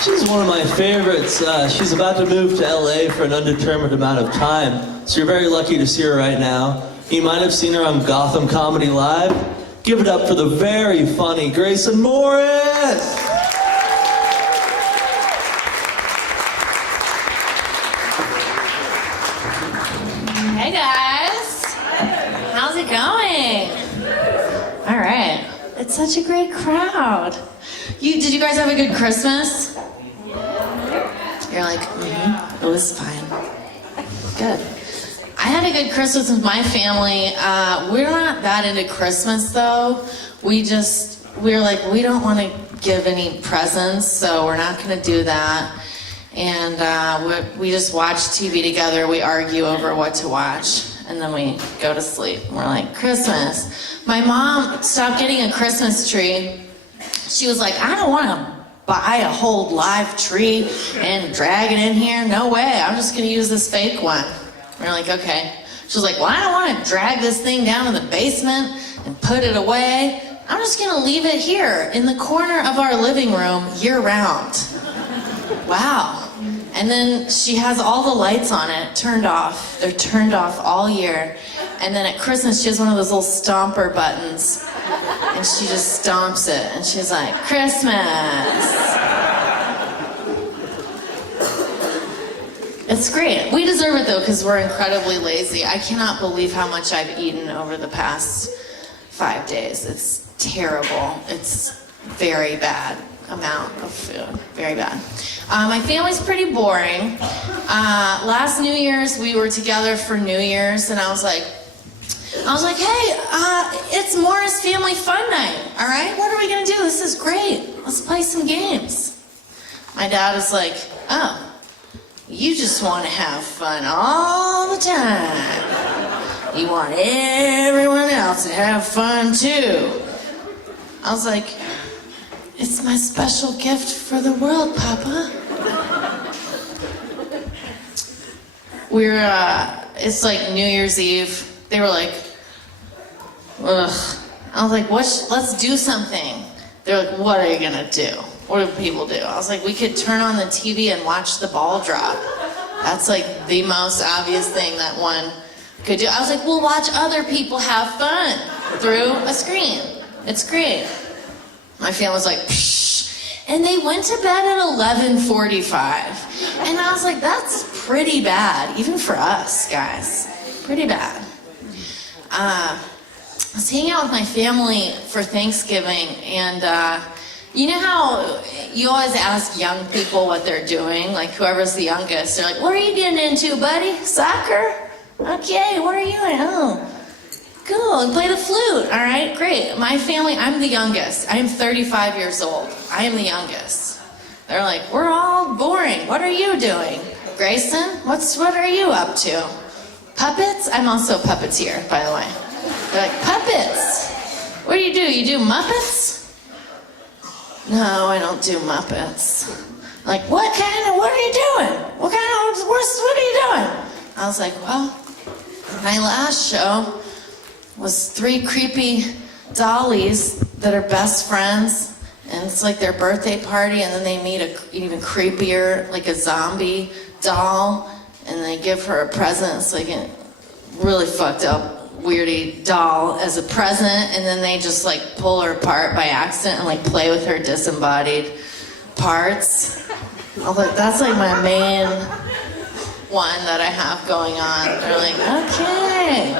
She's one of my favorites. She's about to move to LA for an undetermined amount of time, so you're very lucky to see her right now. You might have seen her on Gotham Comedy Live. Give it up for the very funny Grayson Morris! Hey guys! How's it going? All right. It's such a great crowd. Did you guys have a good Christmas? You're like, it was fine. Good. I had a good Christmas with my family. We're not that into Christmas though. We were like, we don't want to give any presents, so we're not going to do that. And we just watch TV together. We argue over what to watch, and then we go to sleep. We're like, Christmas. My mom stopped getting a Christmas tree. She was like, I don't want to buy a whole live tree and drag it in here. No way. I'm just going to use this fake one. We're like, okay. She was like, well, I don't want to drag this thing down to the basement and put it away. I'm just going to leave it here in the corner of our living room year round. Wow. And then she has all the lights on it turned off. They're turned off all year. And then at Christmas, she has one of those little stomper buttons. And she just stomps it. And she's like, Christmas. It's great. We deserve it though, because we're incredibly lazy. I cannot believe how much I've eaten over the past 5 days. It's terrible. It's very bad amount of food. Very bad. My family's pretty boring. Last New Year's, we were together for New Year's, and I was like, hey, it's Morris Family Fun Night, all right? What are we gonna do? This is great. Let's play some games. My dad was like, oh, you just want to have fun all the time. You want everyone else to have fun too. I was like, it's my special gift for the world, Papa. It's like New Year's Eve. They were like, ugh. I was like, let's do something. They're like, what are you gonna do? What do people do? I was like, we could turn on the TV and watch the ball drop. That's like the most obvious thing that one could do. I was like, we'll watch other people have fun through a screen. It's great. My family was like, psh. And they went to bed at 11:45. And I was like, that's pretty bad, even for us, guys. Pretty bad. I was hanging out with my family for Thanksgiving, and you know how you always ask young people what they're doing? Like whoever's the youngest, they're like, what are you getting into, buddy? Soccer? Okay, what are you in? Oh, cool, and play the flute. All right, great. My family, I'm the youngest. I am 35 years old. I am the youngest. They're like, we're all boring. What are you doing? Grayson, what are you up to? Puppets? I'm also a puppeteer, by the way. They're like, puppets? What do? You do Muppets? No, I don't do Muppets. Like, what are you doing? What are you doing? I was like, well, my last show was 3 creepy dollies that are best friends, and it's like their birthday party, and then they meet an even creepier, like a zombie doll, and they give her a present. It's like a really fucked up, weirdy doll as a present, and then they just like pull her apart by accident and like play with her disembodied parts. I was like, that's like my main one that I have going on. They're like, okay,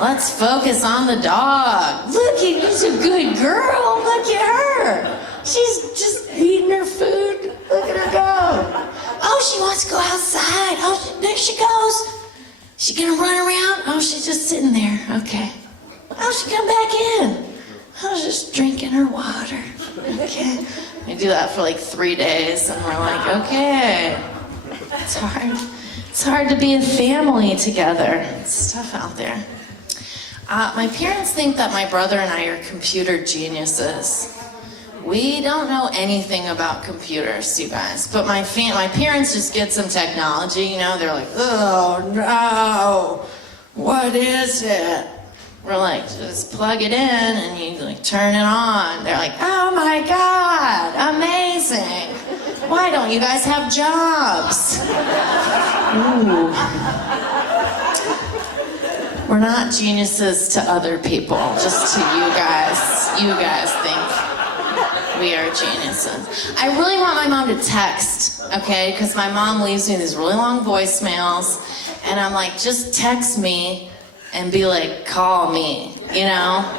let's focus on the dog. Look, she's a good girl. Look at her. She's just eating her food. Look at her go. Oh, she wants to go outside. Oh, there she goes. She gonna run around? Oh, she's just sitting there. Okay. Oh, she come back in. Oh, she's just drinking her water. Okay. We do that for like 3 days, and we're like, okay. It's hard. It's hard to be a family together. It's tough out there. My parents think that my brother and I are computer geniuses. We don't know anything about computers, you guys. But my parents just get some technology, you know. They're like, oh no, what is it? We're like, just plug it in and you like turn it on. They're like, oh my God, amazing. Wow, why don't you guys have jobs? Ooh. We're not geniuses to other people, just to you guys. You guys think we are geniuses. I really want my mom to text, okay? Because my mom leaves me these really long voicemails, and I'm like, just text me and be like, call me, you know?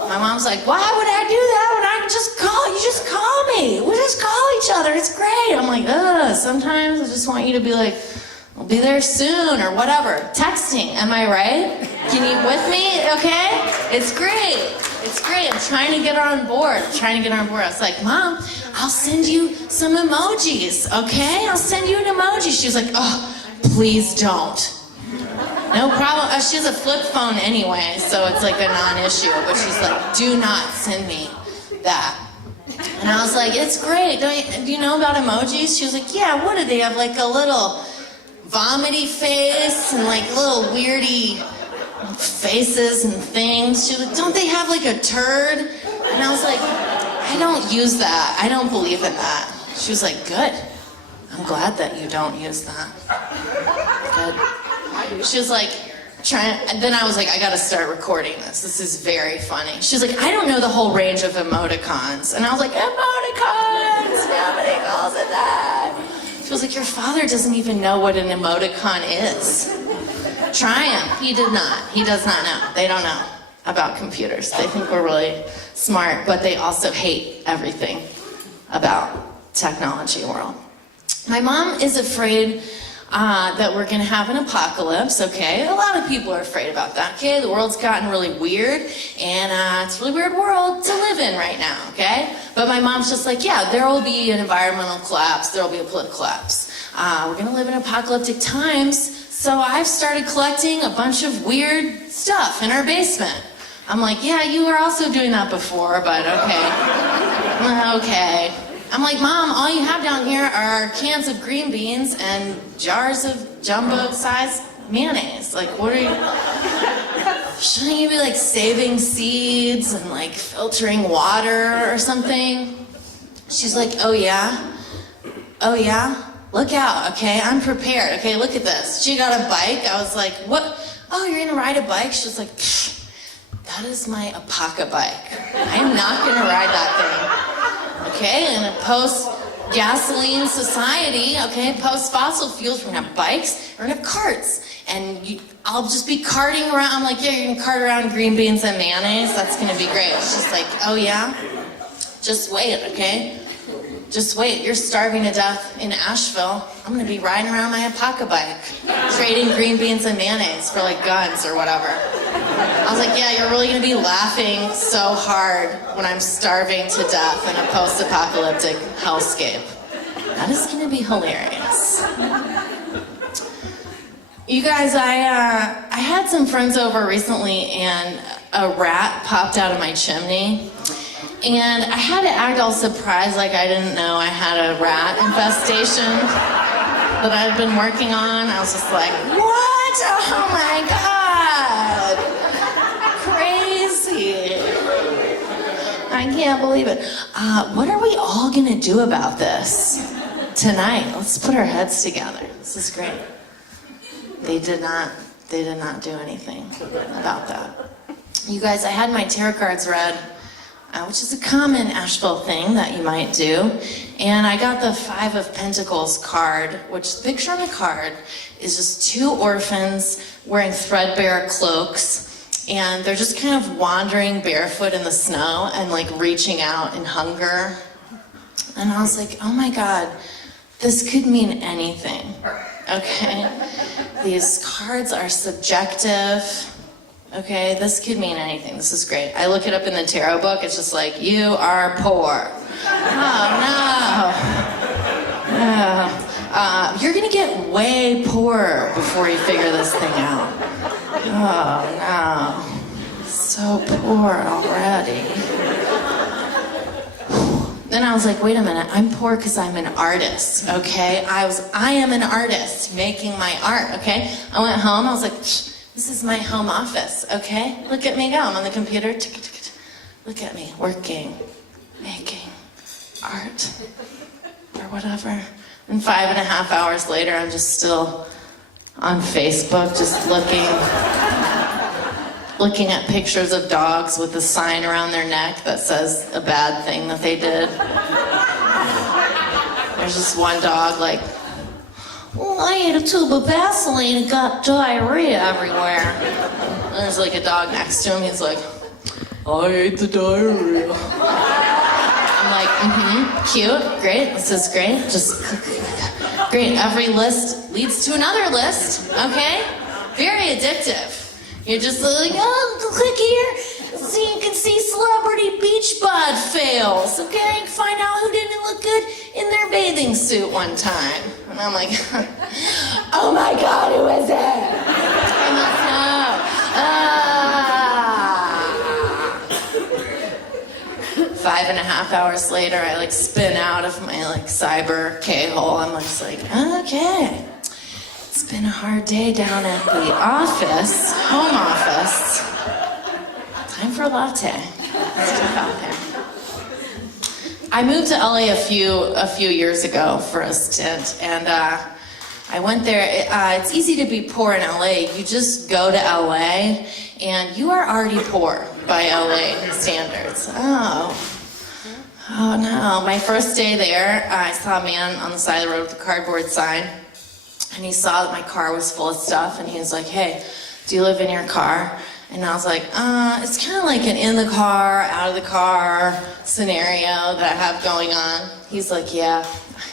My mom's like, why would I do that when I can just call? You just call me. We just call each other. It's great. I'm like, ugh, sometimes I just want you to be like, I'll be there soon or whatever. Texting, am I right? Can you with me? Okay? It's great. It's great. I'm trying to get her on board. I was like, Mom, I'll send you some emojis, okay? I'll send you an emoji. She was like, oh, please don't. No problem. She has a flip phone anyway, so it's like a non-issue. But she's like, do not send me that. And I was like, it's great. Do you know about emojis? She was like, yeah, what do they have? Like a little vomity face and like little weirdy faces and things. She was like, don't they have like a turd? And I was like, I don't use that. I don't believe in that. She was like, good. I'm glad that you don't use that. Good. She was like, and then I was like, I gotta start recording this. This is very funny. She was like, I don't know the whole range of emoticons. And I was like, emoticons! Nobody calls it that. She was like, your father doesn't even know what an emoticon is. Try him. He did not. He does not know. They don't know about computers. They think we're really smart, but they also hate everything about technology world. My mom is afraid that we're gonna have an apocalypse, okay? A lot of people are afraid about that, okay? The world's gotten really weird, and it's a really weird world to live in right now, okay? But my mom's just like, yeah, there will be an environmental collapse, there will be a political collapse. We're gonna live in apocalyptic times, so I've started collecting a bunch of weird stuff in our basement. I'm like, yeah, you were also doing that before, but okay. Okay. I'm like, Mom, all you have down here are cans of green beans and jars of jumbo-sized mayonnaise. Like, what are you... Shouldn't you be, like, saving seeds and, like, filtering water or something? She's like, oh, yeah? Oh, yeah? Look out, okay? I'm prepared. Okay, look at this. She got a bike. I was like, what? Oh, you're gonna ride a bike? She was like, that is my Apaca bike. I'm not gonna ride that thing. Okay, in a post-gasoline society, okay, post-fossil fuels, we're gonna have bikes, we're gonna have carts, and I'll just be carting around. I'm like, yeah, you're gonna cart around green beans and mayonnaise? That's gonna be great. She's like, oh yeah? Just wait, okay? Just wait, you're starving to death in Asheville. I'm gonna be riding around my Apaca bike, trading green beans and mayonnaise for like guns or whatever. I was like, yeah, you're really gonna be laughing so hard when I'm starving to death in a post-apocalyptic hellscape. That is gonna be hilarious. You guys, I had some friends over recently and a rat popped out of my chimney. And I had to act all surprised like I didn't know I had a rat infestation that I'd been working on. I was just like, what? Oh my God. Crazy. I can't believe it. What are we all gonna do about this tonight? Let's put our heads together. This is great. They did not do anything about that. You guys, I had my tarot cards read, which is a common Asheville thing that you might do. And I got the 5 of Pentacles card, which the picture on the card is just 2 orphans wearing threadbare cloaks. And they're just kind of wandering barefoot in the snow and like reaching out in hunger. And I was like, oh my God, this could mean anything, okay? These cards are subjective. Okay, this could mean anything. This is great. I look it up in the tarot book. It's just like, you are poor. Oh, no. You're going to get way poorer before you figure this thing out. Oh, no. So poor already. Then I was like, wait a minute. I'm poor because I'm an artist, okay? I am an artist making my art, okay? I went home. I was like, this is my home office, okay? Look at me go. I'm on the computer. Look at me working, making art. Or whatever. And 5.5 hours later, I'm just still on Facebook, just looking at pictures of dogs with a sign around their neck that says a bad thing that they did. There's just one dog like, well, I ate a tube of Vaseline and got diarrhea everywhere. And there's like a dog next to him, he's like, I ate the diarrhea. I'm like, cute, great, this is great, just great. Every list leads to another list, okay? Very addictive. You're just like, oh, click here, so you can see celebrity beach bod fails, okay? Find out who didn't look good in their bathing suit one time. And I'm like, oh my God, who is it? I must know. 5.5 hours later, I like spin out of my like cyber K-hole. I'm just like, okay. It's been a hard day down at the office, home office. Time for a latte. Let's get out there. I moved to LA a few years ago for a stint, and I went there. It's easy to be poor in LA. You just go to LA, and you are already poor by LA standards. Oh no. My first day there, I saw a man on the side of the road with a cardboard sign. And he saw that my car was full of stuff, and he was like, hey, do you live in your car? And I was like, it's kind of like an in the car, out of the car scenario that I have going on. He's like, yeah,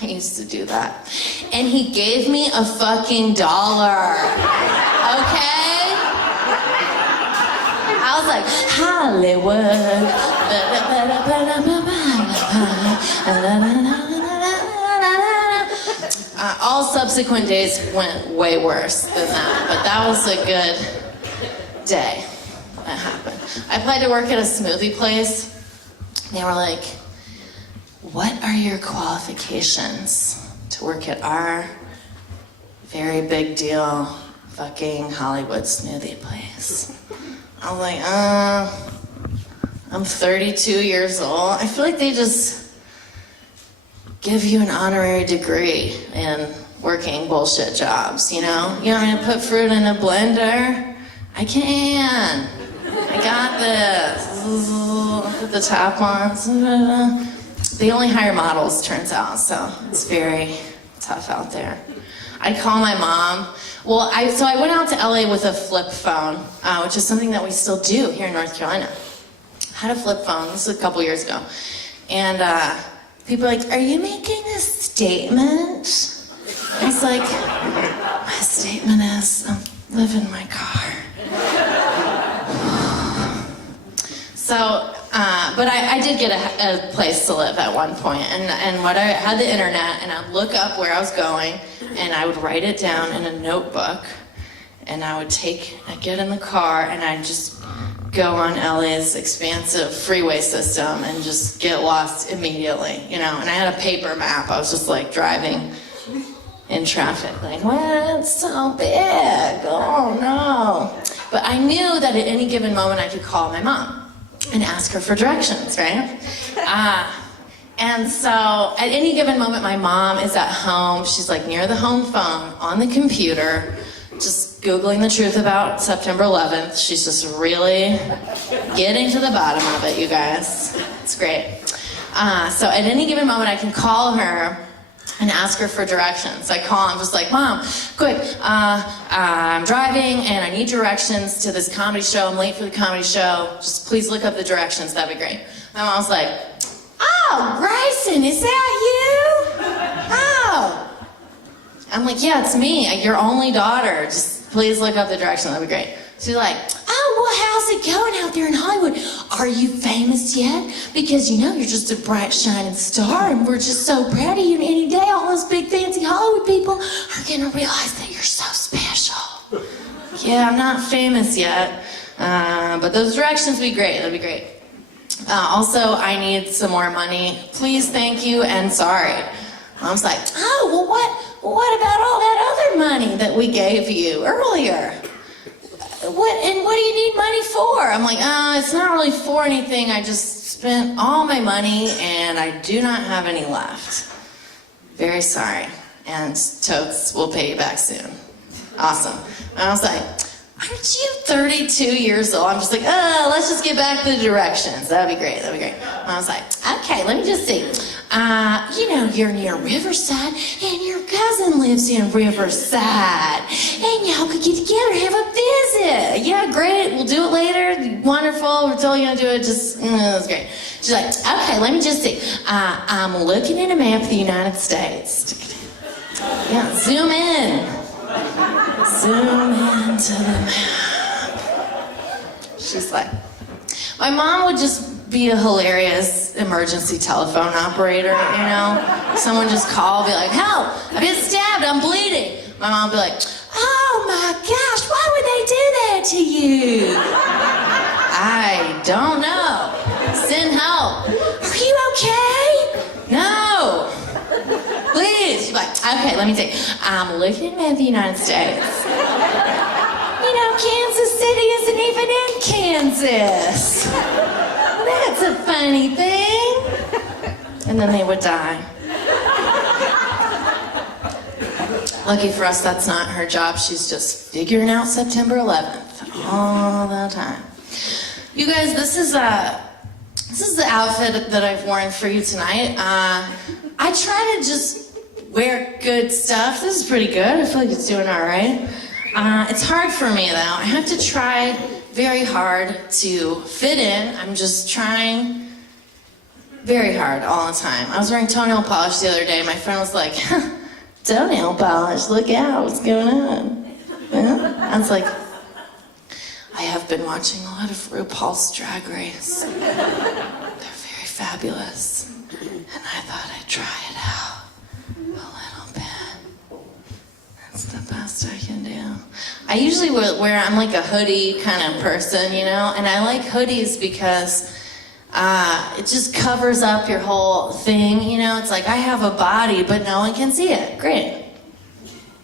I used to do that. And he gave me a fucking $1, okay? I was like, Hollywood. All subsequent days went way worse than that, but that was a good day that happened. I applied to work at a smoothie place. They were like, what are your qualifications to work at our very big deal fucking Hollywood smoothie place? I was like, I'm 32 years old. I feel like they just give you an honorary degree in working bullshit jobs, you know? You want me to put fruit in a blender? I can. I got this. Put the top on. They only hire models, turns out, so it's very tough out there. I call my mom. Well, so I went out to LA with a flip phone, which is something that we still do here in North Carolina. I had a flip phone, this was a couple years ago. And people are like, are you making a statement? I was like, my statement is, I live in my car. So, but I did get a place to live at one point, and what I had the internet, and I'd look up where I was going, and I would write it down in a notebook, and I'd get in the car, and I'd just go on LA's expansive freeway system and just get lost immediately, you know, and I had a paper map. I was just like driving in traffic, like, well, it's so big, oh no. But I knew that at any given moment I could call my mom and ask her for directions, right? And so at any given moment my mom is at home, she's like near the home phone on the computer, just Googling the truth about September 11th. She's just really getting to the bottom of it, you guys. It's great. So at any given moment I can call her and ask her for directions. I call, I'm just like, Mom, quick, I'm driving and I need directions to this comedy show. I'm late for the comedy show. Just please look up the directions, that'd be great. My mom's like, oh, Grayson, is that you? Oh. I'm like, yeah, it's me, your only daughter. Just please look up the directions, that'd be great. She's like, oh, well, how's it going out there in Hollywood? Are you famous yet? Because, you know, you're just a bright, shining star, and we're just so proud of you. And any day, all those big, fancy Hollywood people are going to realize that you're so special. Yeah, I'm not famous yet, but those directions would be great. That'd be great. Also, I need some more money. Please, thank you, and sorry. Mom's like, oh, well, what about all that other money that we gave you earlier? What do you need money for? I'm like, it's not really for anything. I just spent all my money and I do not have any left. very sorry. And totes, we'll pay you back soon. Awesome. And I was like, aren't you 32 years old? I'm just like, let's just get back to the directions. That'd be great, that'd be great. And I was like, okay, let me just see. You're near Riverside, and your cousin lives in Riverside. And y'all could get together and have a visit. Yeah, great, we'll do it later. Wonderful, we're totally gonna do it, that's great. She's like, okay, let me just see. I'm looking at a map of the United States. Yeah, zoom in. Zoom into the map. She's like, my mom would just be a hilarious emergency telephone operator, Someone just call, be like, help, I've been stabbed, I'm bleeding. My mom would be like, oh my gosh, why would they do that to you? I don't know. Send help. Are you okay? No. Please. She's like, okay, let me see. I'm looking at the United States. Kansas City isn't even in Kansas. That's a funny thing. And then they would die. Lucky for us, that's not her job. She's just figuring out September 11th all the time. You guys, this is the outfit that I've worn for you tonight. I try to just wear good stuff. This is pretty good. I feel like it's doing all right. It's hard for me, though. I have to try very hard to fit in. I'm just trying very hard all the time. I was wearing toenail polish the other day. My friend was like, toenail polish, look out, what's going on? I was like, I have been watching a lot of RuPaul's Drag Race. They're very fabulous. And I thought I'd try it out a little bit. That's the best I can do. I usually I'm like a hoodie kind of person, and I like hoodies because it just covers up your whole thing, It's like I have a body, but no one can see it. Great,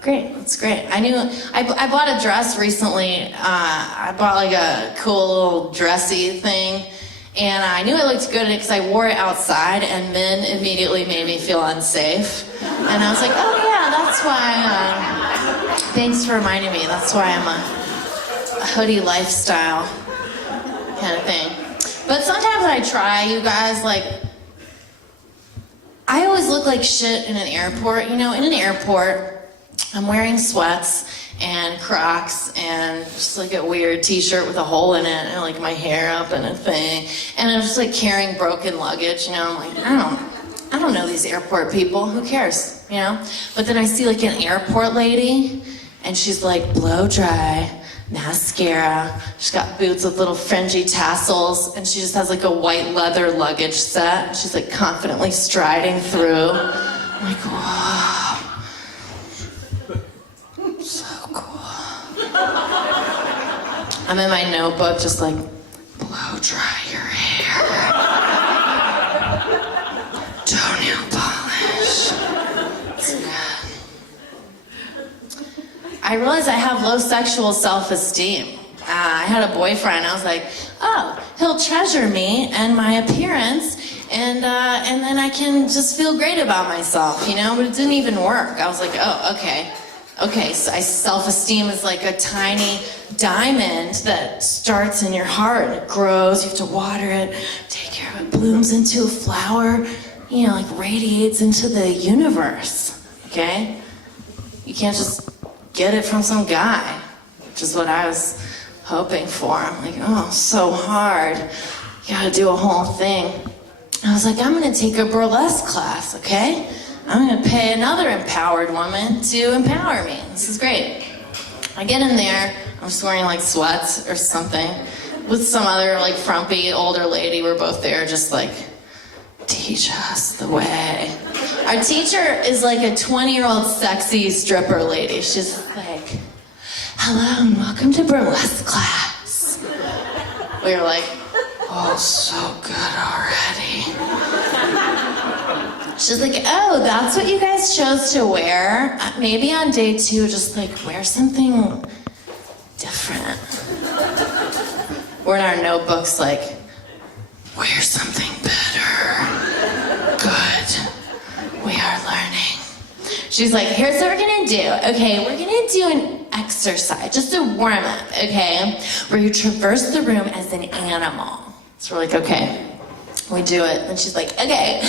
that's great. I bought a dress recently. I bought like a cool little dressy thing, and I knew I looked good in it because I wore it outside, and men immediately made me feel unsafe. And I was like, oh yeah, that's why. Thanks for reminding me. That's why I'm a hoodie lifestyle kind of thing. But sometimes I try, you guys, like, I always look like shit in an airport. In an airport, I'm wearing sweats and Crocs and just like a weird t-shirt with a hole in it and like my hair up and a thing. And I'm just like carrying broken luggage, I'm like, I don't know these airport people, who cares, But then I see like an airport lady and she's like blow dry, mascara, she's got boots with little fringy tassels, and she just has like a white leather luggage set. She's like confidently striding through. I'm like, wow, so cool. I'm in my notebook just like, blow dry your hair. Toenail polish. It's good. I realized I have low sexual self-esteem. I had a boyfriend. I was like, oh, he'll treasure me and my appearance, and then I can just feel great about myself, But it didn't even work. I was like, oh, okay. So self-esteem is like a tiny diamond that starts in your heart and it grows. You have to water it, take care of it, blooms into a flower, like radiates into the universe. Okay? You can't just get it from some guy, which is what I was hoping for. I'm like, oh, so hard. You gotta do a whole thing. I was like, I'm gonna take a burlesque class, okay? I'm gonna pay another empowered woman to empower me. This is great. I get in there, I'm just wearing like sweats or something, with some other like frumpy older lady. We're both there just like, teach us the way. Our teacher is like a 20-year-old sexy stripper lady. She's like, hello and welcome to burlesque class. We were like, oh, so good already. She's like, oh, that's what you guys chose to wear? Maybe on day 2, just like wear something different. We're in our notebooks like, wear something better. Good. We are learning. She's like, here's what we're gonna do. Okay, we're gonna do an exercise, just a warm up, okay? Where you traverse the room as an animal. So we're like, okay, we do it. And she's like, okay,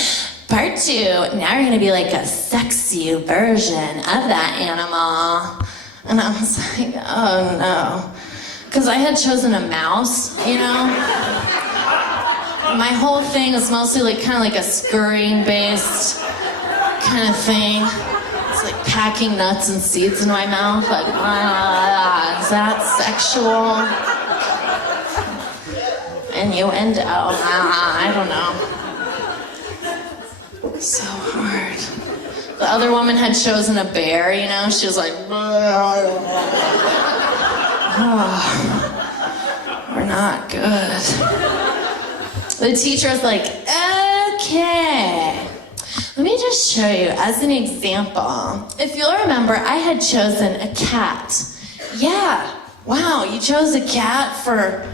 part 2, now you're gonna be like a sexy version of that animal. And I was like, oh no. Because I had chosen a mouse, you know? My whole thing was mostly like kind of like a scurrying based kind of thing. It's like packing nuts and seeds in my mouth, like, is that sexual? Innuendo, I don't know. So hard. The other woman had chosen a bear, you know? She was like, oh, we're not good. The teacher was like, okay. Let me just show you as an example. If you'll remember, I had chosen a cat. Yeah, wow, you chose a cat for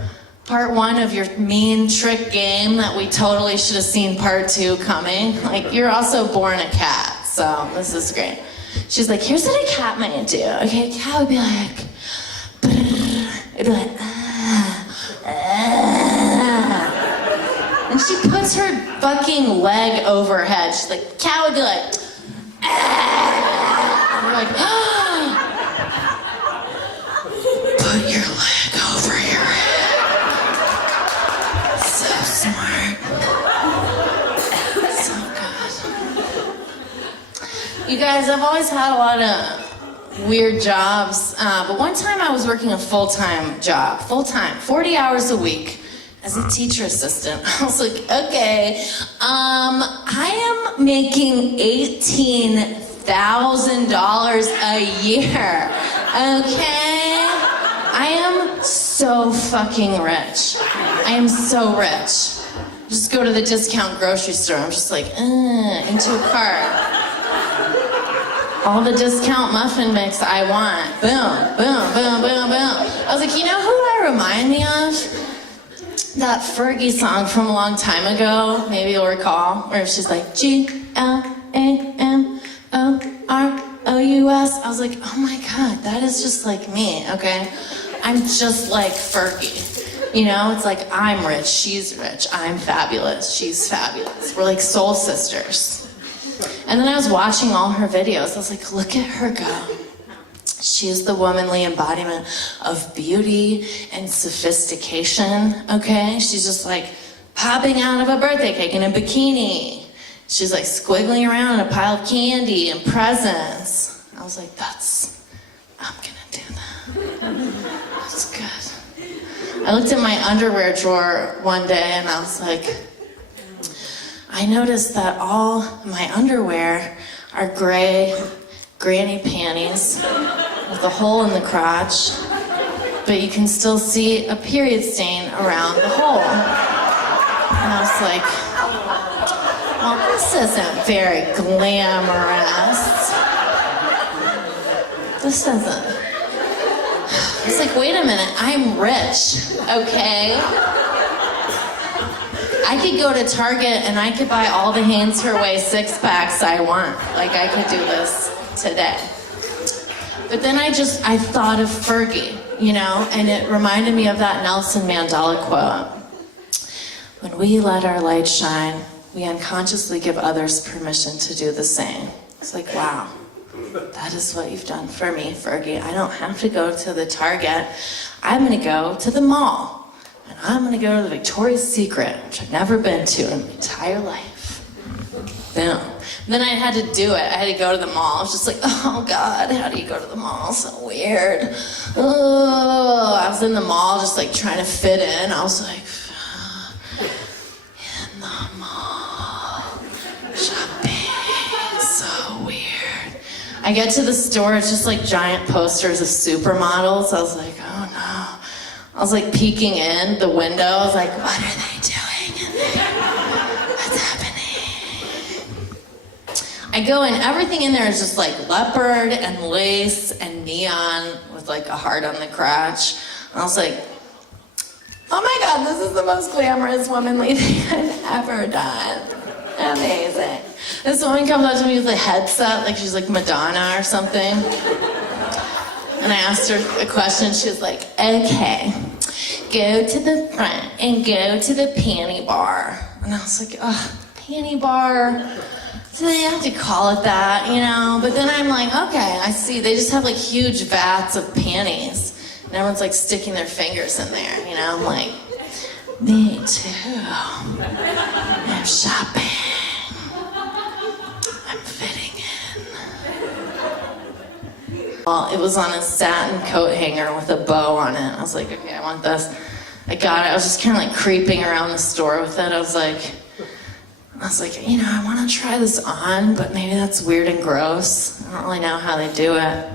part 1 of your mean trick game that we totally should have seen part 2 coming. Like, you're also born a cat, so this is great. She's like, here's what a cat might do. Okay, a cat would be like, it'd be like, and she puts her fucking leg over her head. She's like, cat would be like, and we're like, put your leg over your head. So smart. So good. You guys, I've always had a lot of weird jobs, but one time I was working a full-time job, 40 hours a week. As a teacher assistant, I was like, okay, I am making $18,000 a year, okay? I am so fucking rich. I am so rich. Just go to the discount grocery store, I'm just like, into a cart. All the discount muffin mix I want. Boom, boom, boom, boom, boom. I was like, you know who I remind me of? That Fergie song from a long time ago, maybe you'll recall, where she's like, GLAMOROUS. I was like, oh my God, that is just like me, okay? I'm just like Fergie. You know, it's like, I'm rich, she's rich, I'm fabulous, she's fabulous. We're like soul sisters. And then I was watching all her videos, I was like, look at her go. She is the womanly embodiment of beauty and sophistication, okay? She's just like popping out of a birthday cake in a bikini. She's like squiggling around in a pile of candy and presents. I was like, I'm gonna do that. That's good. I looked at my underwear drawer one day and I was like, I noticed that all my underwear are gray granny panties with a hole in the crotch, but you can still see a period stain around the hole. And I was like, well, this isn't very glamorous. This isn't. I was like, wait a minute, I'm rich, okay? I could go to Target and I could buy all the Hanes Her Way 6-packs I want. Like, I could do this today. But then I thought of Fergie, you know, and it reminded me of that Nelson Mandela quote. When we let our light shine, we unconsciously give others permission to do the same. It's like, wow, that is what you've done for me, Fergie. I don't have to go to the Target. I'm gonna go to the mall. And I'm gonna go to the Victoria's Secret, which I've never been to in my entire life. Boom. Then I had to do it. I had to go to the mall. I was just like, oh God, how do you go to the mall? So weird. Oh, I was in the mall just like trying to fit in. I was like, in the mall, shopping, so weird. I get to the store, it's just like giant posters of supermodels. I was like, oh no. I was like peeking in the window. I was like, what are they doing in there? What's happening? I go in, everything in there is just like leopard and lace and neon with like a heart on the crotch. And I was like, oh my God, this is the most glamorous womanly thing I've ever done. Amazing. This woman comes up to me with a headset, like she's like Madonna or something. And I asked her a question. She was like, okay, go to the front and go to the panty bar. And I was like, ugh, panty bar. So they have to call it that, you know? But then I'm like, okay, I see. They just have like huge vats of panties. And everyone's like sticking their fingers in there, you know? I'm like, me too. I'm shopping. I'm fitting in. Well, it was on a satin coat hanger with a bow on it. I was like, okay, I want this. I got it. I was just kind of like creeping around the store with it. I was like, you know, I want to try this on, but maybe that's weird and gross. I don't really know how they do it.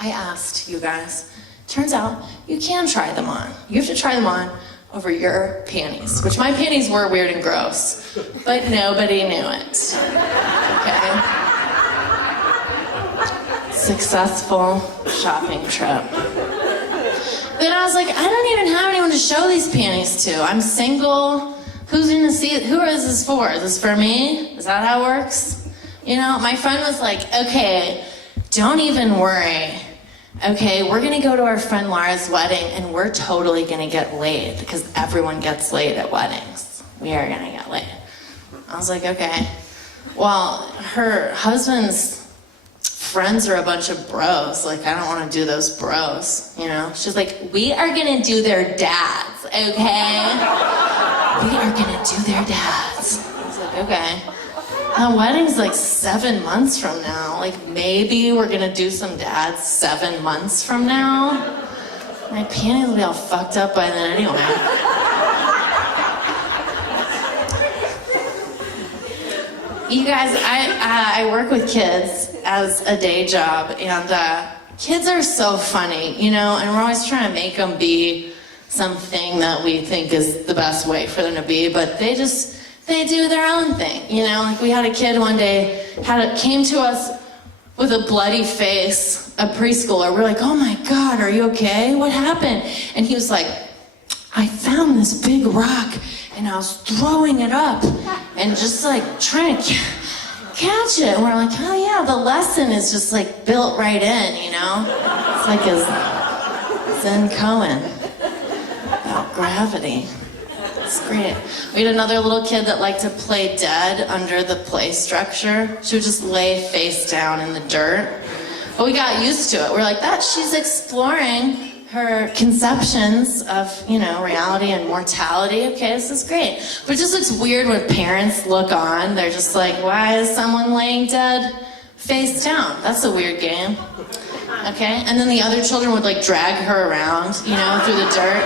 I asked you guys. Turns out you can try them on. You have to try them on over your panties, which my panties were weird and gross, but nobody knew it. Okay? Successful shopping trip. Then I was like, I don't even have anyone to show these panties to. I'm single. Who's gonna see it? Who is this for? Is this for me? Is that how it works? You know, my friend was like, okay, don't even worry. Okay, we're gonna go to our friend Laura's wedding and we're totally gonna get laid because everyone gets laid at weddings. We are gonna get laid. I was like, okay. Well, her husband's friends are a bunch of bros. Like, I don't wanna do those bros, you know? She's like, we are gonna do their dads, okay? We are gonna do their dads. I was like, okay. The wedding's like 7 months from now. Like, maybe we're gonna do some dads 7 months from now. My panties will be all fucked up by then anyway. You guys, I work with kids as a day job, and kids are so funny, you know, and we're always trying to make them be something that we think is the best way for them to be, but they do their own thing, you know? Like, we had a kid one day, came to us with a bloody face, a preschooler. We're like, oh my God, are you okay? What happened? And he was like, I found this big rock and I was throwing it up and just like trying to catch it. And we're like, oh yeah, the lesson is just like built right in, you know? It's like a Zen koan about gravity. It's great. We had another little kid that liked to play dead under the play structure. She would just lay face down in the dirt. But we got used to it. We're like, she's exploring her conceptions of, you know, reality and mortality. Okay, this is great. But it just looks weird when parents look on. They're just like, why is someone laying dead face down? That's a weird game. Okay, and then the other children would like drag her around, you know, through the dirt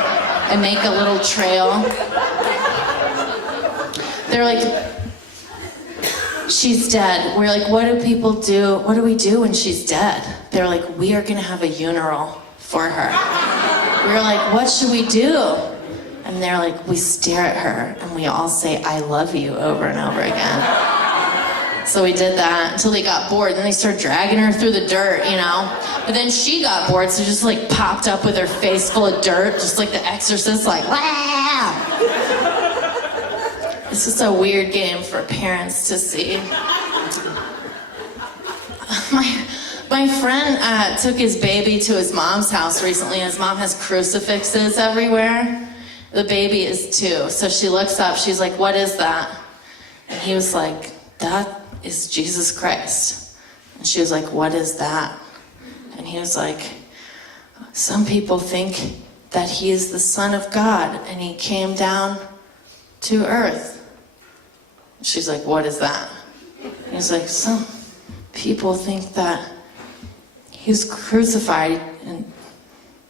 and make a little trail. They're like, she's dead. We're like, what do people do? What do we do when she's dead? They're like, we are gonna have a funeral for her. We were like, what should we do? And they're like, we stare at her and we all say, I love you over and over again. So we did that until they got bored. Then they started dragging her through the dirt, you know? But then she got bored, so just like popped up with her face full of dirt, just like the Exorcist, like, wow! It's just a weird game for parents to see. My friend took his baby to his mom's house recently, and his mom has crucifixes everywhere. The baby is 2, so she looks up, she's like, what is that? And he was like, that is Jesus Christ. And she was like, what is that? And he was like, some people think that he is the Son of God, and he came down to earth. She's like, what is that? He's like, some people think that he was crucified and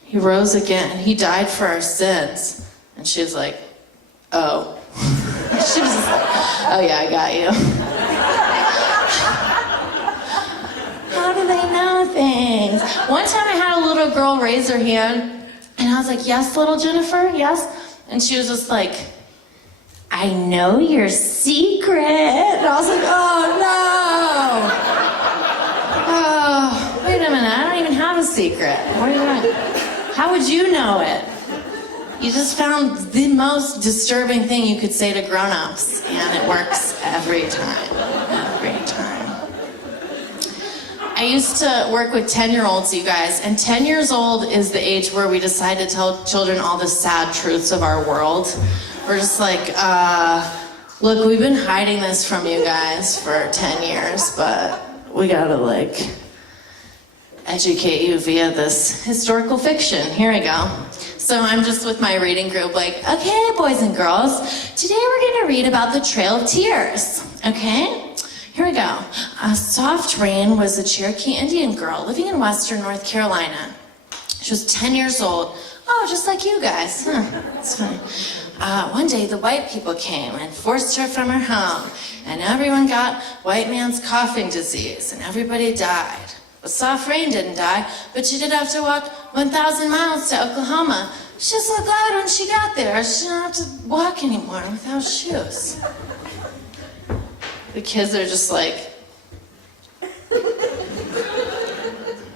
he rose again and he died for our sins. And she was like, oh. She was like, oh yeah, I got you. How do they know things? One time I had a little girl raise her hand and I was like, yes, little Jennifer, yes. And she was just like, I know your secret. And I was like, oh no. Oh, wait a minute, I don't even have a secret. What are you doing? How would you know it? You just found the most disturbing thing you could say to grown-ups, and it works every time. Every time. I used to work with 10-year-olds, you guys, and 10 years old is the age where we decide to tell children all the sad truths of our world. We're just like, look, we've been hiding this from you guys for 10 years, but we gotta like educate you via this historical fiction. Here we go. So I'm just with my reading group like, okay, boys and girls, today we're gonna read about the Trail of Tears, okay? Here we go. Soft Rain was a Cherokee Indian girl living in western North Carolina. She was 10 years old. Oh, just like you guys. Huh, that's funny. One day the white people came and forced her from her home, and everyone got white man's coughing disease, and everybody died. But Soft Rain didn't die, but she did have to walk 1,000 miles to Oklahoma. She was so glad when she got there. She didn't have to walk anymore without shoes. The kids are just like,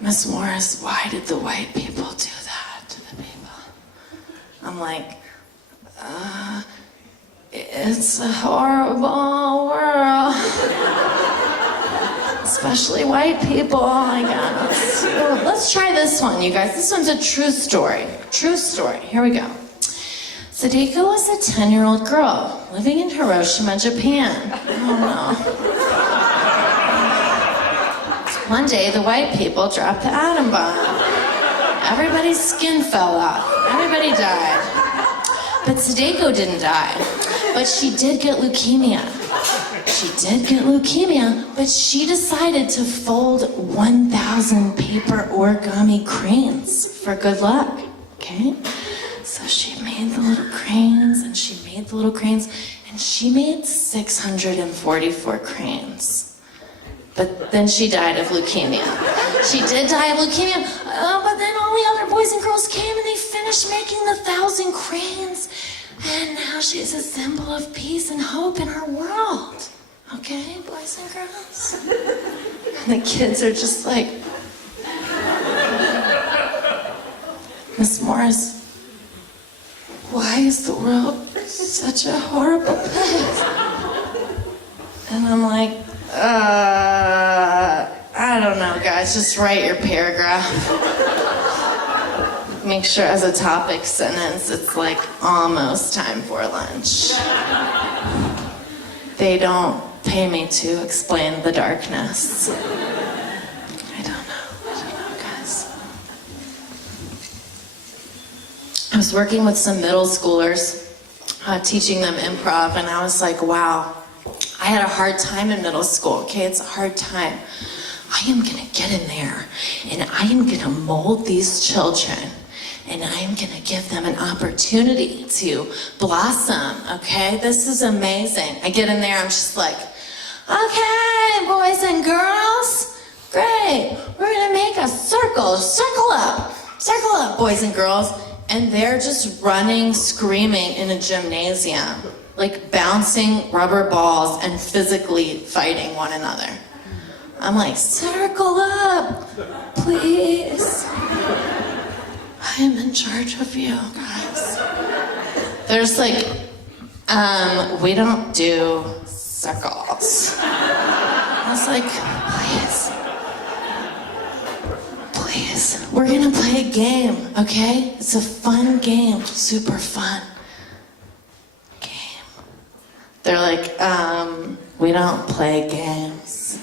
Miss Morris, why did the white people do that to the people? I'm like, it's a horrible world. Especially white people, I guess. So let's try this one, you guys. This one's a true story. True story. Here we go. Sadiko was a 10-year-old girl living in Hiroshima, Japan. Oh no. One day, the white people dropped the atom bomb. Everybody's skin fell off. Everybody died. But Sadiko didn't die. But she did get leukemia. But she decided to fold 1,000 paper origami cranes for good luck, okay? So she made the little cranes, and she made 644 cranes. But then she died of leukemia. She did die of leukemia, but then all the other boys and girls came and they finished making the 1,000 cranes. And now she's a symbol of peace and hope in our world. Okay, boys and girls? And the kids are just like, Miss Morris, why is the world such a horrible place? And I'm like, I don't know, guys, just write your paragraph. Make sure as a topic sentence, it's like almost time for lunch. They don't pay me to explain the darkness. I don't know, guys. I was working with some middle schoolers, teaching them improv, and I was like, wow, I had a hard time in middle school, okay? It's a hard time. I am gonna get in there, and I am gonna mold these children, and I'm gonna give them an opportunity to blossom, okay? This is amazing. I get in there, I'm just like, okay, boys and girls, great. We're gonna make a circle, circle up, boys and girls. And they're just running, screaming in a gymnasium, like bouncing rubber balls and physically fighting one another. I'm like, circle up, please. I am in charge of you guys. There's like, we don't do circles. I was like, please, we're gonna play a game, okay? It's a fun game, super fun game. They're like, we don't play games.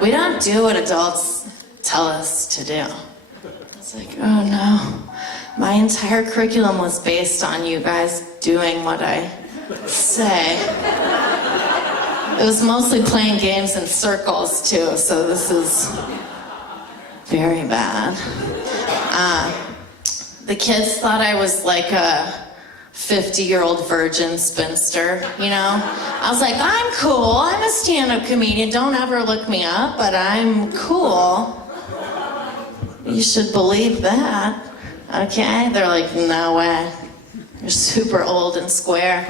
We don't do what adults tell us to do. I was like, oh no. My entire curriculum was based on you guys doing what I say. It was mostly playing games in circles too, so this is very bad. The kids thought I was like a 50-year-old virgin spinster, you know? I was like, I'm cool, I'm a stand-up comedian, don't ever look me up, but I'm cool. You should believe that, okay? They're like, no way. You're super old and square.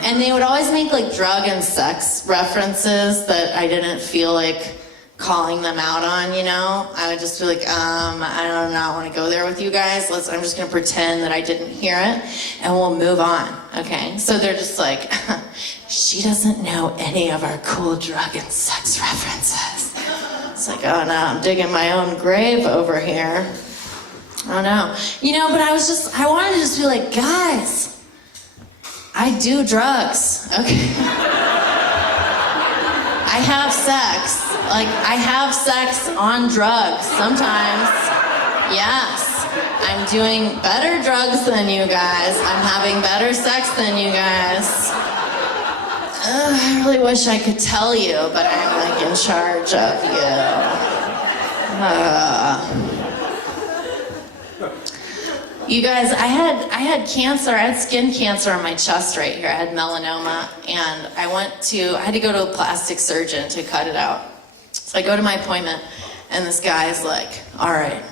And they would always make like drug and sex references that I didn't feel like calling them out on, you know? I would just be like, I do not want to go there with you guys. I'm just gonna pretend that I didn't hear it and we'll move on, okay? So they're just like, she doesn't know any of our cool drug and sex references. It's like, oh no, I'm digging my own grave over here. Oh no. But I wanted to just be like, guys, I do drugs, okay? I have sex. I have sex on drugs sometimes. Yes. I'm doing better drugs than you guys. I'm having better sex than you guys. I really wish I could tell you, but I'm in charge of you. You guys, I had cancer. I had skin cancer on my chest right here. I had melanoma, and I had to go to a plastic surgeon to cut it out. So I go to my appointment, and this guy's like, all right,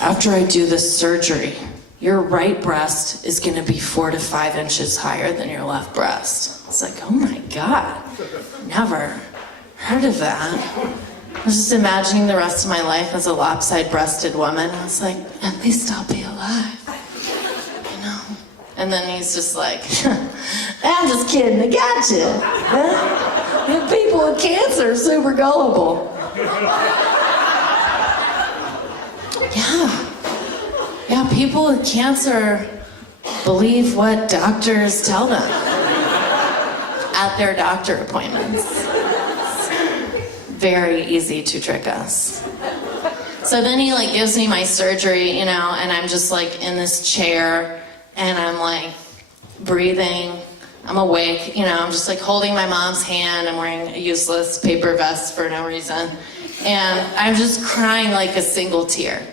after I do this surgery, your right breast is gonna be 4 to 5 inches higher than your left breast. It's like, oh my God, never heard of that. I was just imagining the rest of my life as a lopsided-breasted woman. I was like, at least I'll be alive, And then he's just like, I'm just kidding, I gotcha. Huh? People with cancer are super gullible. Yeah, people with cancer believe what doctors tell them at their doctor appointments. It's very easy to trick us. So then he gives me my surgery, and I'm just in this chair, and I'm breathing. I'm awake, I'm just holding my mom's hand. I'm wearing a useless paper vest for no reason. And I'm just crying a single tear.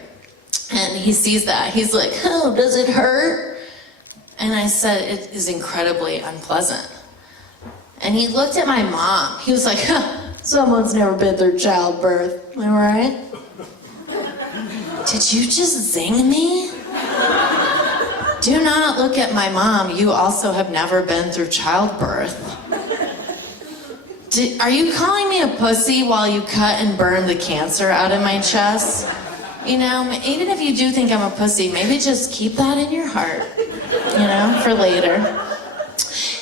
And he sees that. He's like, oh, does it hurt? And I said, it is incredibly unpleasant. And he looked at my mom. He was like, someone's never been through childbirth. Am I right? Did you just zing me? Do not look at my mom. You also have never been through childbirth. Are you calling me a pussy while you cut and burn the cancer out of my chest? Even if you do think I'm a pussy, maybe just keep that in your heart, for later.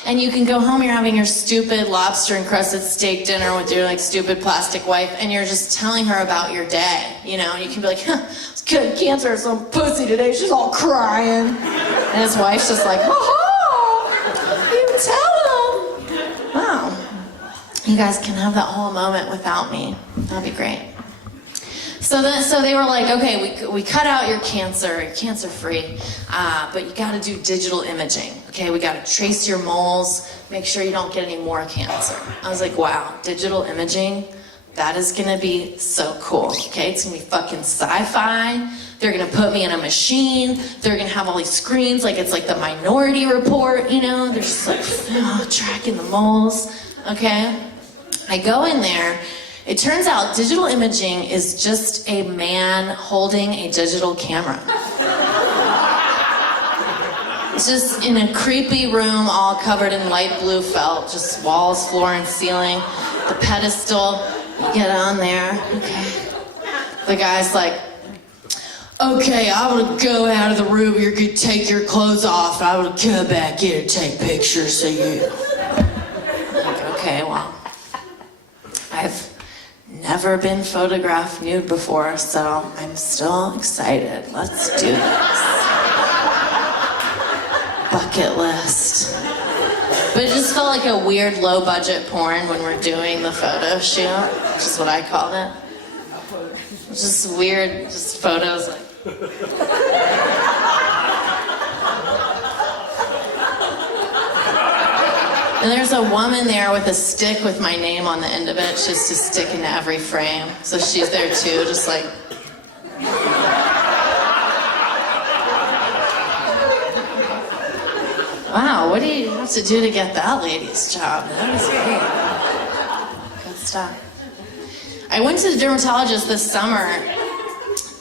And you can go home, you're having your stupid lobster-encrusted steak dinner with your, stupid plastic wife, and you're just telling her about your day, You can be like, I was cutting cancer of some pussy today, she's all crying. And his wife's just like, you tell him. Wow. You guys can have that whole moment without me. That'd be great. So they were like, okay, we cut out your cancer, you're cancer-free, but you gotta do digital imaging, okay? We gotta trace your moles, make sure you don't get any more cancer. I was like, wow, digital imaging? That is gonna be so cool, okay? It's gonna be fucking sci-fi. They're gonna put me in a machine. They're gonna have all these screens, it's the Minority Report, They're just tracking the moles, okay? I go in there. It turns out digital imaging is just a man holding a digital camera. It's just in a creepy room all covered in light blue felt, just walls, floor, and ceiling. The pedestal, you get on there, okay. The guy's like, okay, I'm gonna go out of the room, you're gonna take your clothes off, and I'm gonna come back in and take pictures of you. Okay, well, I've never been photographed nude before, so I'm still excited. Let's do this. Bucket list. But it just felt like a weird low-budget porn when we're doing the photo shoot, which is what I called it. Just weird, just photos And there's a woman there with a stick with my name on the end of it, just to stick into every frame. So she's there too, just wow, what do you have to do to get that lady's job? That was great. Good stuff. I went to the dermatologist this summer,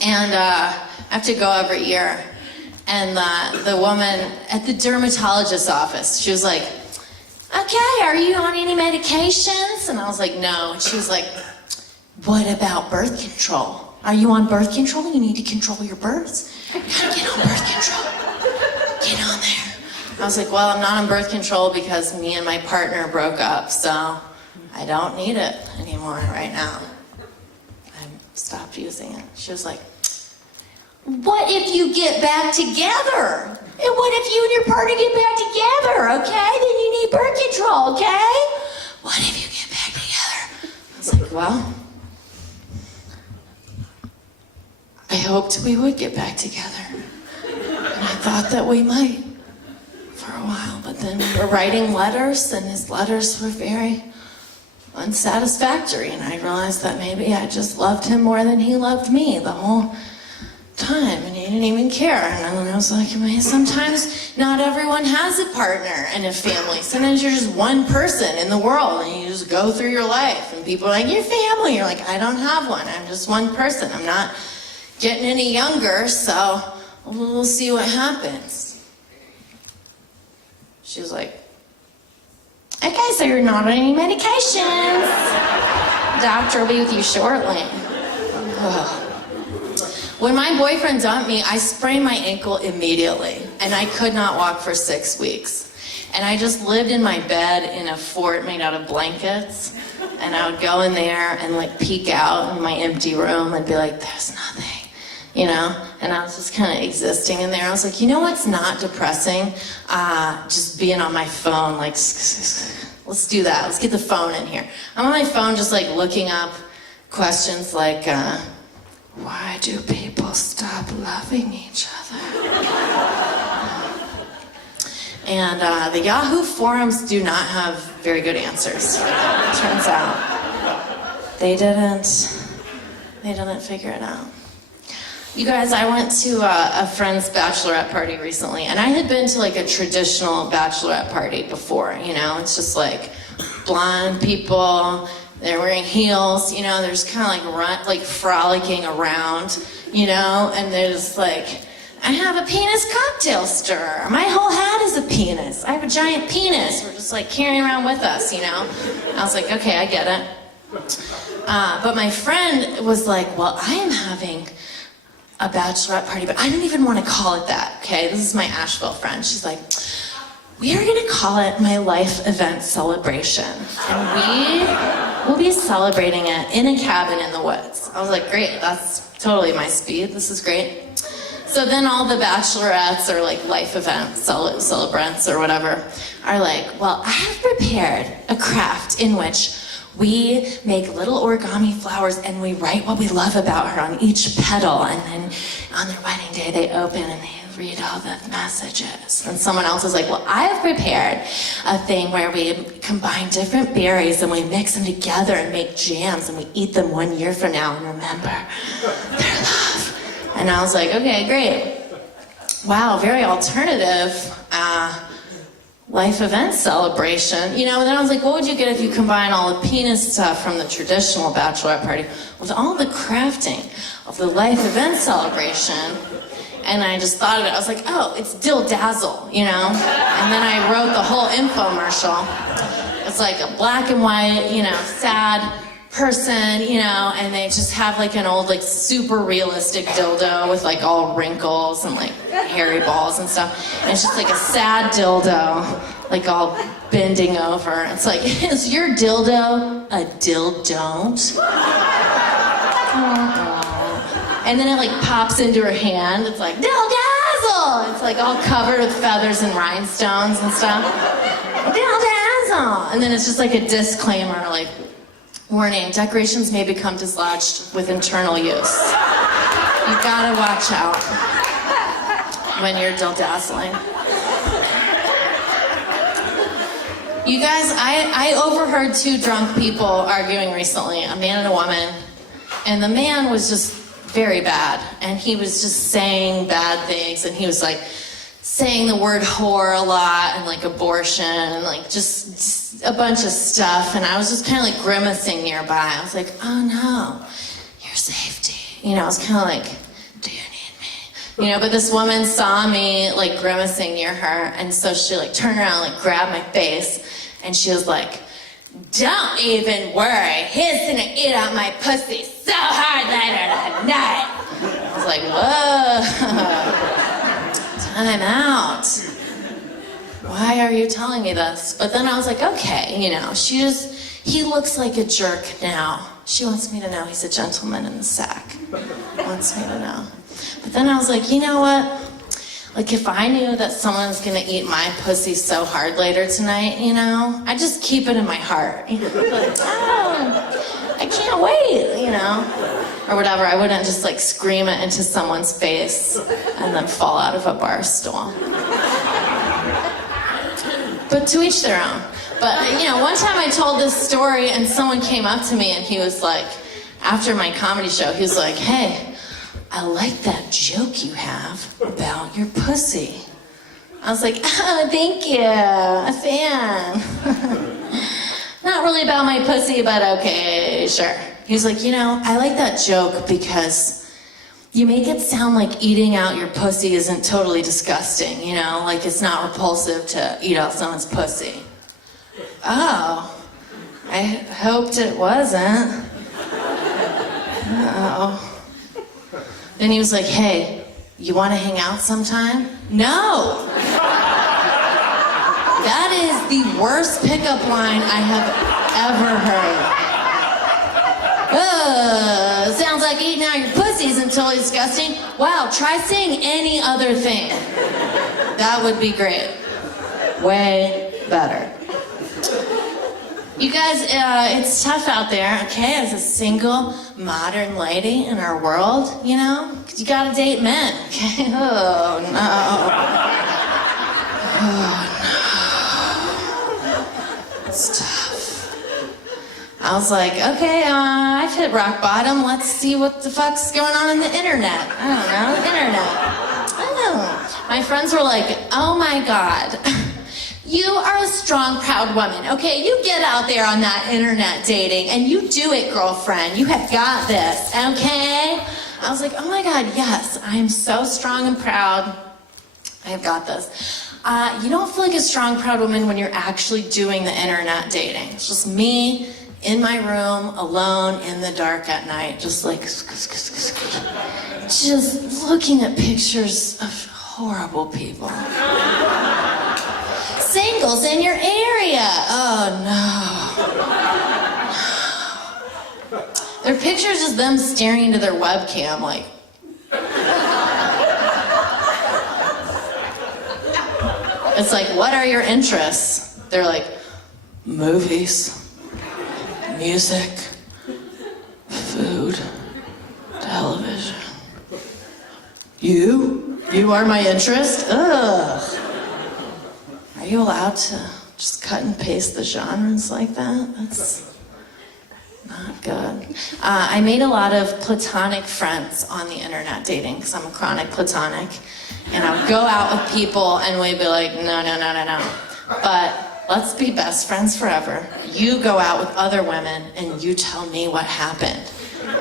and I have to go every year. And the woman at the dermatologist's office, she was like, okay, are you on any medications? And I was like, no. And she was like, what about birth control? Are you on birth control? You need to control your births. You gotta get on birth control. Get on there. I was like, well, I'm not on birth control because me and my partner broke up, so I don't need it anymore right now. stopped using it. She was like, what if you get back together? And what if you and your partner get back together, okay? Then you need birth control, okay? What if you get back together? I was like, well, I hoped we would get back together. And I thought that we might for a while, but then we were writing letters, and his letters were very unsatisfactory, and I realized that maybe I just loved him more than he loved me the whole time, and he didn't even care. And then I was like, sometimes not everyone has a partner and a family. Sometimes you're just one person in the world, and you just go through your life, and people are like, your family. You're like, I don't have one. I'm just one person. I'm not getting any younger, so we'll see what happens. She was like, okay, so you're not on any medications. Doctor will be with you shortly. Ugh. When my boyfriend dumped me, I sprained my ankle immediately, and I could not walk for 6 weeks. And I just lived in my bed in a fort made out of blankets, and I would go in there and like peek out in my empty room and be like, there's nothing, you know? And I was just kind of existing in there. I was like, you know what's not depressing? Just being on my phone, like, let's do that. Let's get the phone in here. I'm on my phone just like looking up questions like, why do people stop loving each other? And the Yahoo forums do not have very good answers. Turns out they didn't figure it out. You guys, I went to a friend's bachelorette party recently, and I had been to like a traditional bachelorette party before, you know? It's just like blonde people, they're wearing heels, you know, they're just kind of like frolicking around, you know, and they're just like, I have a penis cocktail stirrer. My whole hat is a penis. I have a giant penis. We're just like carrying around with us, you know? I was like, okay, I get it. But my friend was like, well, I am having a bachelorette party, but I don't even want to call it that, okay? This is my Asheville friend. She's like, we are gonna call it my life event celebration. And we will be celebrating it in a cabin in the woods. I was like, great, that's totally my speed. This is great. So then all the bachelorettes or like life event celebrants or whatever are like, well, I have prepared a craft in which we make little origami flowers and we write what we love about her on each petal, and then on their wedding day they open and they read all the messages. And someone else is like, well, I have prepared a thing where we combine different berries and we mix them together and make jams and we eat them 1 year from now and remember their love. And I was like, okay, great. Wow, very alternative life event celebration. You know, and then I was like, what would you get if you combine all the penis stuff from the traditional bachelorette party with all the crafting of the life event celebration? And I just thought of it. I was like, oh, it's Dill Dazzle, you know? And then I wrote the whole infomercial. It's like a black and white, you know, sad person, you know, and they just have like an old, like super realistic dildo with like all wrinkles and like hairy balls and stuff. And it's just like a sad dildo, like all bending over. It's like, is your dildo a dildon't? And then it like pops into her hand. It's like, Dill Dazzle! It's like all covered with feathers and rhinestones and stuff. Dill Dazzle! And then it's just like a disclaimer, like, warning, decorations may become dislodged with internal use. You gotta watch out when you're Dill Dazzling. You guys, I overheard 2 drunk people arguing recently, a man and a woman. And the man was just very bad, and he was just saying bad things, and he was like saying the word whore a lot, and like abortion, and like just a bunch of stuff, and I was just kind of like grimacing nearby. I was like, oh no, your safety. You know, I was kind of like, do you need me? You know, but this woman saw me like grimacing near her, and so she like turned around and like grabbed my face, and she was like, don't even worry, he's gonna eat out my pussy so hard later that night. I was like, whoa, time out. Why are you telling me this? But then I was like, okay, you know, he looks like a jerk now. She wants me to know he's a gentleman in the sack. Wants me to know. But then I was like, you know what? Like, if I knew that someone's gonna eat my pussy so hard later tonight, you know, I'd just keep it in my heart. Like, oh, I can't wait, you know? Or whatever, I wouldn't just like scream it into someone's face and then fall out of a bar stool. But to each their own. But, you know, one time I told this story and someone came up to me and he was like, after my comedy show, he was like, hey, I like that joke you have about your pussy. I was like, oh, thank you, a fan. Not really about my pussy, but okay, sure. He was like, you know, I like that joke because you make it sound like eating out your pussy isn't totally disgusting, you know? Like it's not repulsive to eat out someone's pussy. Oh, I hoped it wasn't. Uh-oh. Then he was like, hey, you want to hang out sometime? No! That is the worst pickup line I have ever heard. Sounds like eating out your pussy isn't totally disgusting. Wow, try saying any other thing. That would be great. Way better. You guys, it's tough out there, okay, as a single, modern lady in our world, you know? 'Cause you gotta date men, okay? Oh, no. Oh, no. It's tough. I was like, okay, I've hit rock bottom. Let's see what the fuck's going on the internet. I don't know, the internet. I don't know. My friends were like, oh my God. You are a strong, proud woman, okay? You get out there on that internet dating and you do it, girlfriend. You have got this, okay? I was like, oh my God, yes, I am so strong and proud. I have got this. You don't feel like a strong, proud woman when you're actually doing the internet dating. It's just me in my room, alone, in the dark at night, just like, just looking at pictures of horrible people. Singles in your area. Oh no. Their pictures is them staring into their webcam like. It's like, what are your interests? They're like, movies, music, food, television. You are my interest? Ugh. Are you allowed to just cut and paste the genres like that? That's not good. I made a lot of platonic friends on the internet dating because I'm a chronic platonic. And I would go out with people and we'd be like, no. But let's be best friends forever. You go out with other women and you tell me what happened.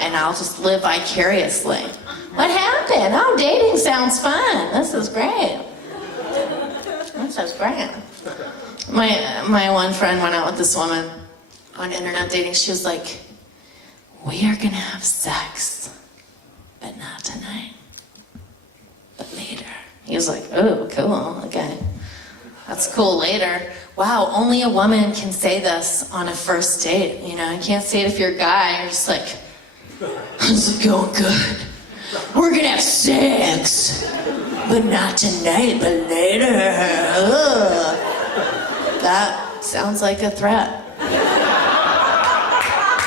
And I'll just live vicariously. What happened? Oh, dating sounds fun. This is great. This is great. My one friend went out with this woman on internet dating. She was like, we are gonna have sex, but not tonight, but later. He was like, oh, cool, okay. That's cool, later. Wow, only a woman can say this on a first date, you know? You can't say it if you're a guy. You're just like, how's it going? Good. We're gonna have sex, but not tonight, but later. Ugh. That sounds like a threat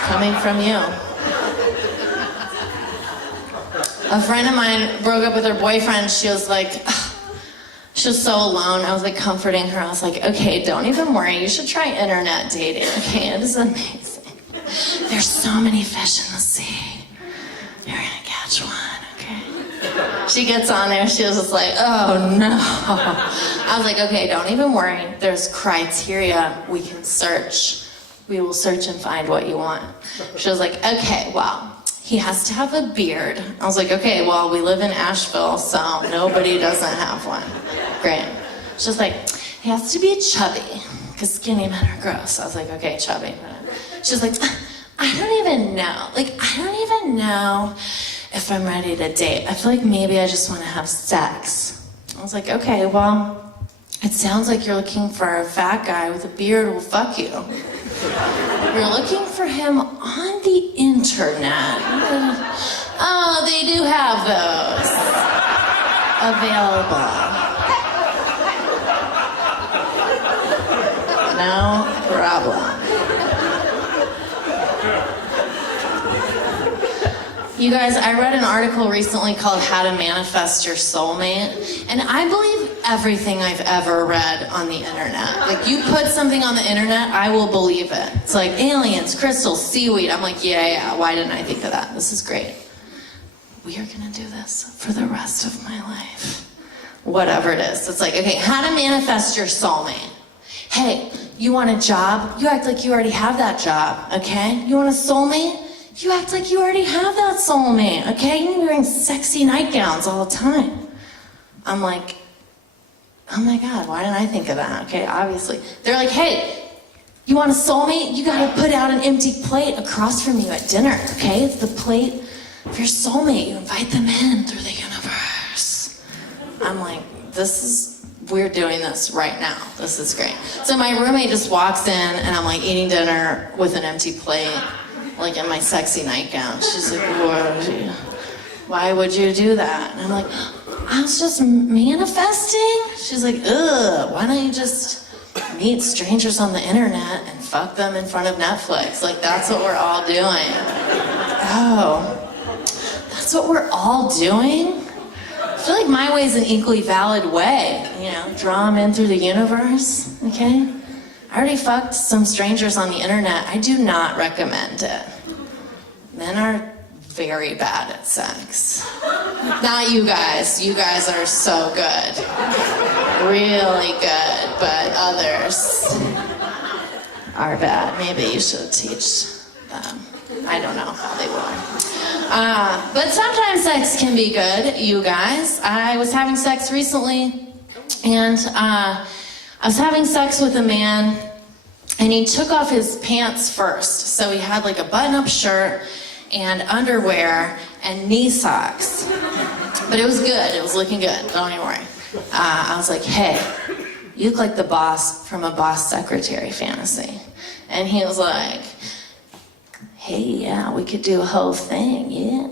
coming from you. A friend of mine broke up with her boyfriend. She was like, ugh. She was so alone. I was like comforting her. I was like, okay, don't even worry. You should try internet dating, okay? It is amazing. There's so many fish in the sea. You're gonna catch one, okay? She gets on there. She was just like, oh no. I was like, okay, don't even worry. There's criteria we can search. We will search and find what you want. She was like, okay, well, he has to have a beard. I was like, okay, well, we live in Asheville, so nobody doesn't have one. Great. She was like, he has to be chubby, because skinny men are gross. I was like, okay, chubby. She was like, I don't even know. Like, I don't even know if I'm ready to date. I feel like maybe I just want to have sex. I was like, okay, well, it sounds like you're looking for a fat guy with a beard who'll fuck you. You're looking for him on the internet. Oh, they do have those available. No problem. You guys, I read an article recently called How to Manifest Your Soulmate, and I believe everything I've ever read on the internet. Like, you put something on the internet, I will believe it. It's like aliens, crystals, seaweed. I'm like, yeah, why didn't I think of that? This is great. We are gonna do this for the rest of my life. Whatever it is. It's like, okay, how to manifest your soulmate. Hey, you want a job? You act like you already have that job, okay? You want a soulmate? You act like you already have that soulmate, okay? You need to be wearing sexy nightgowns all the time. I'm like, oh my God, why didn't I think of that? Okay, obviously. They're like, hey, you want a soulmate? You gotta put out an empty plate across from you at dinner, okay? It's the plate of your soulmate. You invite them in through the universe. I'm like, we're doing this right now. This is great. So my roommate just walks in and I'm like eating dinner with an empty plate, like in my sexy nightgown. She's like, why would you do that? And I'm like, I was just manifesting. She's like, ugh, why don't you just meet strangers on the internet and fuck them in front of Netflix? Like, that's what we're all doing. Oh, that's what we're all doing? I feel like my way is an equally valid way, you know, draw them in through the universe, okay? I already fucked some strangers on the internet. I do not recommend it. Men are very bad at sex. Not you guys. You guys are so good. Really good, but others are bad. Maybe you should teach them. I don't know how they will. But sometimes sex can be good, you guys. I was having sex recently, and I was having sex with a man, and he took off his pants first. So he had like a button-up shirt and underwear and knee socks. But it was good. It was looking good. Don't even worry. I was like, hey, you look like the boss from a boss secretary fantasy. And he was like, hey, yeah, we could do a whole thing. Yeah,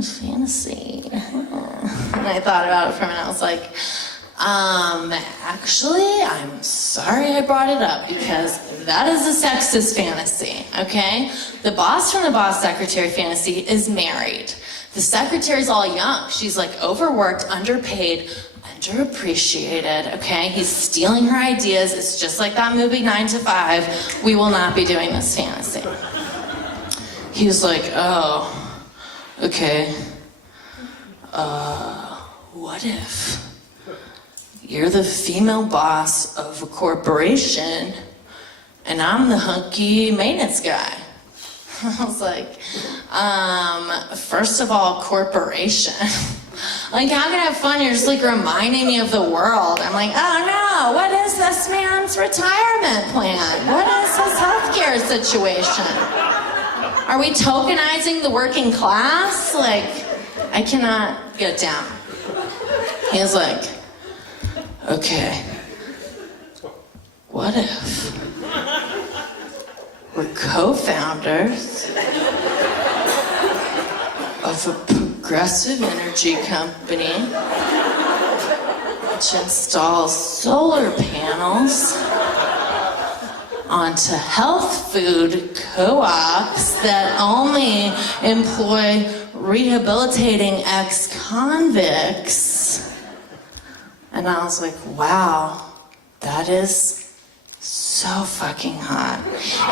fantasy. And I thought about it for a minute. I was like, actually, I'm sorry I brought it up because that is a sexist fantasy, okay? The boss from the boss secretary fantasy is married. The secretary's all young. She's like overworked, underpaid, underappreciated, okay? He's stealing her ideas. It's just like that movie 9 to 5. We will not be doing this fantasy. He was like, oh, okay. What if you're the female boss of a corporation and I'm the hunky maintenance guy? I was like, first of all, corporation. Like, how can I have fun? You're just like reminding me of the world. I'm like, oh no, what is this man's retirement plan? What is his healthcare situation? Are we tokenizing the working class? Like, I cannot get down. He was like, okay, what if we're co-founders of a progressive energy company which installs solar panels onto health food co-ops that only employ rehabilitating ex-convicts. And I was like, wow, that is so fucking hot.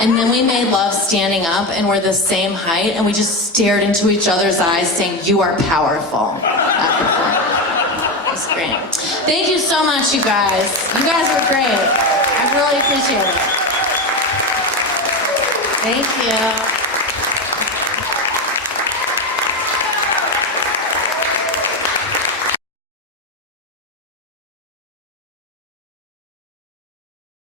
And then we made love standing up and we're the same height and we just stared into each other's eyes saying, you are powerful. It was great. Thank you so much, you guys. You guys were great. I really appreciate it. Thank you.